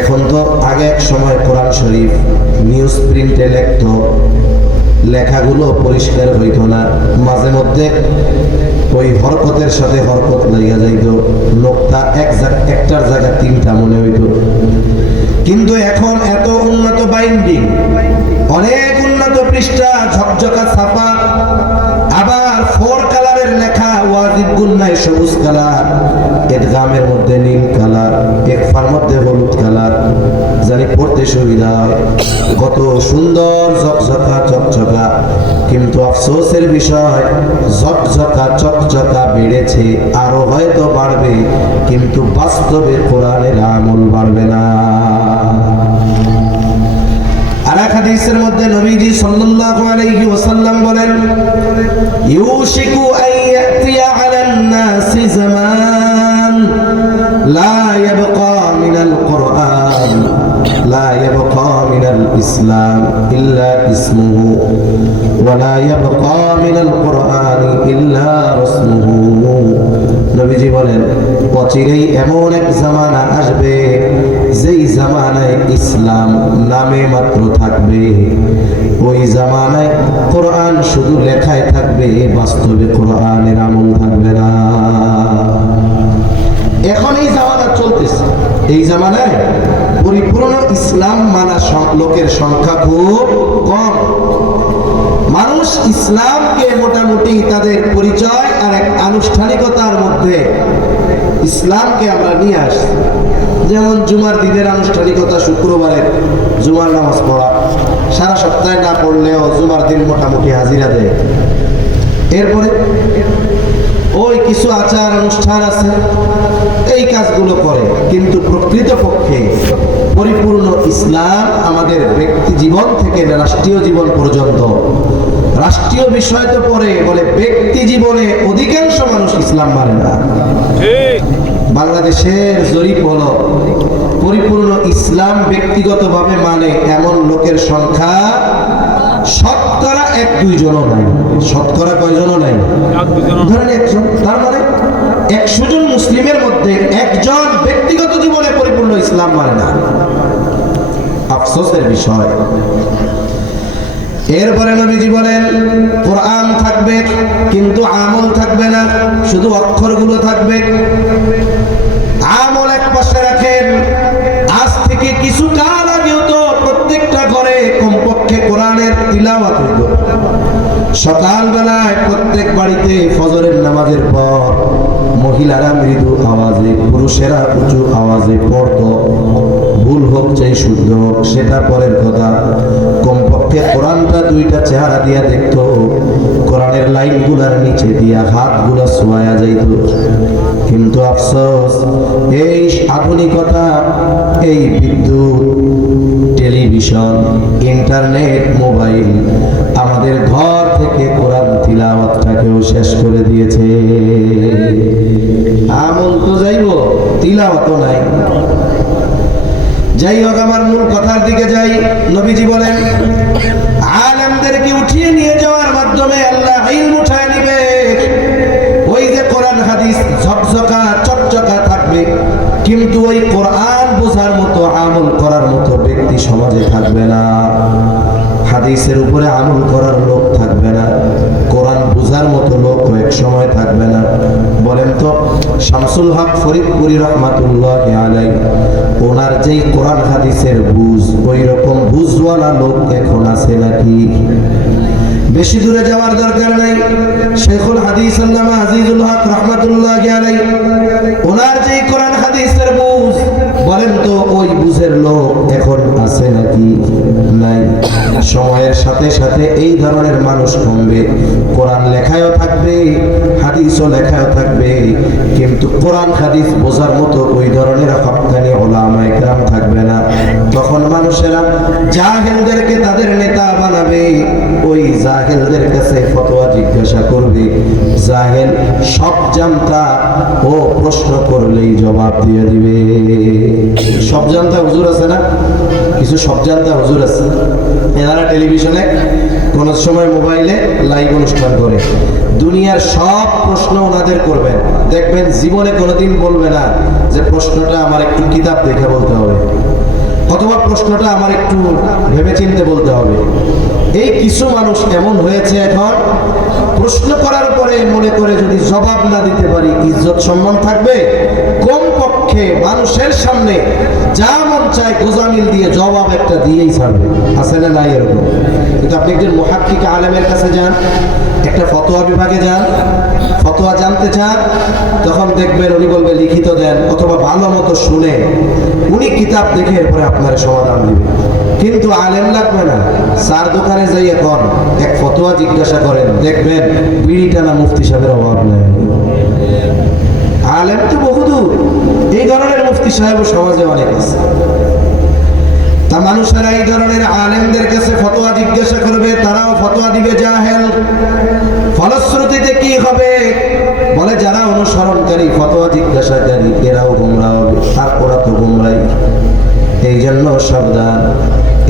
এখন তো আগে এক সময় কোরআন শরীফ নিউজ প্রিন্টে লিখতো, লেখাগুলো পরিষ্কার হইতো না, মাঝে মধ্যে ওই হরকতের সাথে হরকত লেগে যাইতো, নোকতা একটার জায়গায় তিনটা মনে হইতো। কিন্তু এখন এত উন্নত বাইন্ডিং, অনেক উন্নত পৃষ্ঠা, ঝকঝকা ছাপা, আবার 4 কালারের লেখা, ওয়াজিব গুন্নায় সবুজ কালার, ইদগামের মধ্যে নীল কালার, ইখফার মধ্যে হলুদ কালার, জানি পড়তে সুবিধা হয়। কত সুন্দর ঝকঝকা চকচকা। কিন্তু আফসোসের বিষয়, ঝকঝকা চকচকা বেড়েছে, আরো হয়তো বাড়বে, কিন্তু বাস্তবে কোরআনের আমল বাড়বে না। আর এক হাদিসের মধ্যে নবীজি সাল্লাল্লাহু আলাইহি ওয়াসাল্লাম বলেন, ইউশিকু আন ইয়াতিয়া আলান নাসি জামান লা ইয়াবকা মিনাল কুরআন লা ইয়াবকা মিনাল ইসলাম ইল্লা ইসমুহু ওয়া লা ইয়াবকা মিনাল কুরআন ইল্লা রাসমুহু। নবীজি বলেন, অচিরেই এমন এক জামানা আসবে যেই জামানায় ইসলাম নামে মাত্র থাকবে, ওই জামানায় কোরআন শুধু লেখায় থাকবে, বাস্তবে কোরআনের আমল থাকবে না। এখন এই জামানা চলতেছে, এই জামানায় পরিপূর্ণ ইসলাম মানা লোকের সংখ্যা খুব কম। মানুষ ইসলামকে মোটামুটি তাদের পরিচয় আর এক আনুষ্ঠানিকতার মধ্যে ইসলামকে আমরা নিয়ে আসছি। যেমন জুমার দিনের আনুষ্ঠানিকতা, শুক্রবারের জুমার নামাজ পড়া, সারা সপ্তাহে না পড়লেও জুমার দিন মোটামুটি হাজিরা দেয়। এরপরে ওই কিছু আচার অনুষ্ঠান আছে, এই কাজগুলো করে, কিন্তু প্রকৃতপক্ষে পরিপূর্ণ ইসলাম আমাদের ব্যক্তি জীবন থেকে রাষ্ট্রীয় জীবন পর্যন্ত, রাষ্ট্রীয় বিষয় তো পরে, বলে ব্যক্তি জীবনে অধিকাংশ মানুষ ইসলাম মানে না। বাংলাদেশের জরিপ হলো, পরিপূর্ণ ইসলাম ব্যক্তিগতভাবে মানে এমন লোকের সংখ্যা শতকরা 1-2 জনও নাই। শতকরা কয়জনও নাই? ধরেন 1 জন। তার মানে 100 জন মুসলিমের মধ্যে 1 জন ব্যক্তিগত জীবনে পরিপূর্ণ ইসলাম মানে না। আফসোসের বিষয়। এরপরে নবীজি বলেন, কোরআন থাকবে কিন্তু আমল থাকবে না, শুধু অক্ষরগুলো থাকবে। আমল এক পাশে রাখেন। আজ থেকে কিছু কাল আগেও তো প্রত্যেকটা ঘরে কমপক্ষে কোরআনের তিলাওয়াত হতো। সকালবেলায় প্রত্যেক বাড়িতে ফজরের নামাজের পর মহিলারা মৃদু আওয়াজে, পুরুষেরা উঁচু আওয়াজে পড়তো। ভুল হোক চাই শুদ্ধ হোক সেটা পরের কথা, কমপক্ষে কোরআনটা 2টা চেহারা দিয়া দেখতো, কোরআনের লাইনগুলার নিচে দিয়া হাতগুলা ছোঁয়া যাইত। কিন্তু আফসোস, এই আধুনিকতা, এই বিদ্যুৎ, টেলিভিশন, ইন্টারনেট, মোবাইল আমাদের ঘর থেকে কোরআন তিলাওয়াতটাকেও শেষ করে দিয়েছে। আমল তো যাইব, তিলাওয়াতও নাই। যাই হোক, আমার মূল কথার দিকে যাই। নবীজি বলেন, আলেমদেরকে উঠিয়ে নিয়ে যাওয়ার মাধ্যমে আল্লাহ ইলম উঠায় নিবে। ওই যে কোরআন হাদিস ঝকঝকা চকচকা থাকবে, কিন্তু ওই কোরআন বোঝার মতো, আমল করার মতো ব্যক্তি সমাজে থাকবে না। হাদিসের উপরে আমল করার লোক থাকবে না, কোরআন বোঝার মতো লোক এক সময় থাকবে না। বলেন তো, শামসুল হক ফরিদপুরি রহমাতুল্লাহি আলাইহি, ওনার যেই কোরআন হাদিসের বুঝ, ওই রকম বুঝওয়ালা লোক এখন আছে নাকি? বেশি দূরে যাওয়ার দরকার নাই। শেখুল হাদিস আল্লামা আজিজুল হক রহমাতুল্লাহি আলাইহি, ওনার যেই কোরআন হাদিসের বুঝ, বলেন তো ওই বুঝের লোক এখন আছে নাকি? নাই। সময়ের সাথে সাথে এই ধরনের মানুষ কমবে। কোরআন লেখায়ও থাকবে, হাদিসও লেখায়ও থাকবে, কিন্তু কোরআন হাদিস বোঝার মতো ওই ধরনের হক্কানি উলামায়ে কেরাম থাকবে না। তখন মানুষেরা জাহেলদেরকে তাদের নেতা বানাবে, ওই জাহেলদের কাছে ফতোয়া জিজ্ঞাসা করবে। জাহেল সব জানতা, ও প্রশ্ন করলেই জবাব দিয়ে দিবে। সব জানতা হুজুর আছে না, কিছু সব জানতা হুজুর আছে, এনারা টেলিভিশনে কোন সময় মোবাইলে লাইভ অনুষ্ঠান করে দুনিয়ার সব প্রশ্ন ওনাদের করবেন, দেখবেন জীবনে কোনোদিন বলবে না যে প্রশ্নটা আমার একটু কিতাব দেখে বলতে হবে অথবা প্রশ্নটা আমার একটু ভেবেচিন্তে বলতে হবে। এই কিছু মানুষ এমন হয়েছে এখন, প্রশ্ন করার পরে মনে করে যদি জবাব না দিতে পারি ইজ্জত সম্মান থাকবে, কমপক্ষে মানুষের সামনে যা মন চায় গোজামিল দিয়ে জবাব একটা দিয়েই ছাড়বে। আছে না নাই এরকম? কিন্তু আপনি একজন মুহাক্কিক আলেমের কাছে যান, একটা ফতোয়া বিভাগে যান, ফতোয়া জানতে চান, তখন দেখবেন উনি বলবে লিখিত দেন, অথবা ভালো মতো শুনে উনি কিতাব দেখে এরপরে আপনার সমাধান দিবে। কিন্তু আলেম লাগবে না, চার দোকানে যাই এখন এক ফতোয়া জিজ্ঞাসা করেন, দেখবেন বিড়ি টানা মুফতি সাহেবের অভাব নেই। আলেম তো বহুদূর, এই ধরনের মুফতি সাহেব সমাজে অনেক আছে। তা মানুষেরা এই ধরনের আলেমদের কাছে ফতোয়া জিজ্ঞাসা করবে, তারাও ফতোয়া দিবে জাহেল। ফলশ্রুতিতে কি হবে? বলে যারা অনুসরণকারী, ফতোয়া জিজ্ঞাসাকারী, এরাও গুমরাহ হবে, আর ওরা তো গুমরাই। এই জন্য সাবধান।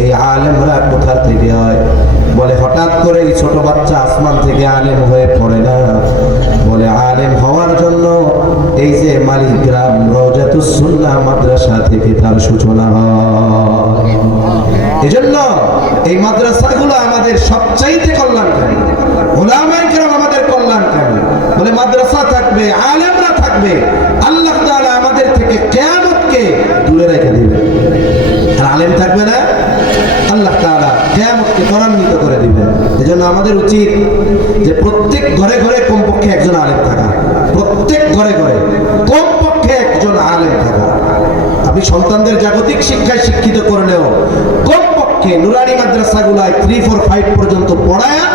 এই আলেমরা কোথা থেকে হয়? বলে হঠাৎ করে এই ছোট বাচ্চা আসমান থেকে আলেম হয়ে পড়ে না। বলে আলেম হওয়ার জন্য এই যে মালিগ্রাম রওজাতুস সুন্নাহ মাদ্রাসা থেকে তার সূচনা হয়। এজন্য এই মাদ্রাসাগুলো আমাদের সবচাইতে কল্যাণকারী, উলামায়ে কেরাম আমাদের কল্যাণকারী। বলে মাদ্রাসা থাকবে, আলেমরা থাকবে, আল্লাহ তাআলা আমাদের থেকে কিয়ামতকে দূরে রেখে দিবেন। আর আলেম থাকবে না, আল্লাহ তাআলা কিয়ামতকে ত্বরান্বিত করে দিবেন। এজন্য আমাদের উচিত যে প্রত্যেক ঘরে ঘরে কমপক্ষে একজন আলেম থাকা, প্রত্যেক ঘরে ঘরে কমপক্ষে একজন আলেম থাকা। আপনি সন্তানদের জাগতিক শিক্ষায় শিক্ষিত করলেও কমপক্ষে নুরানি মাদ্রাসাগুলায় 3, 4, 5 পর্যন্ত পড়ায়া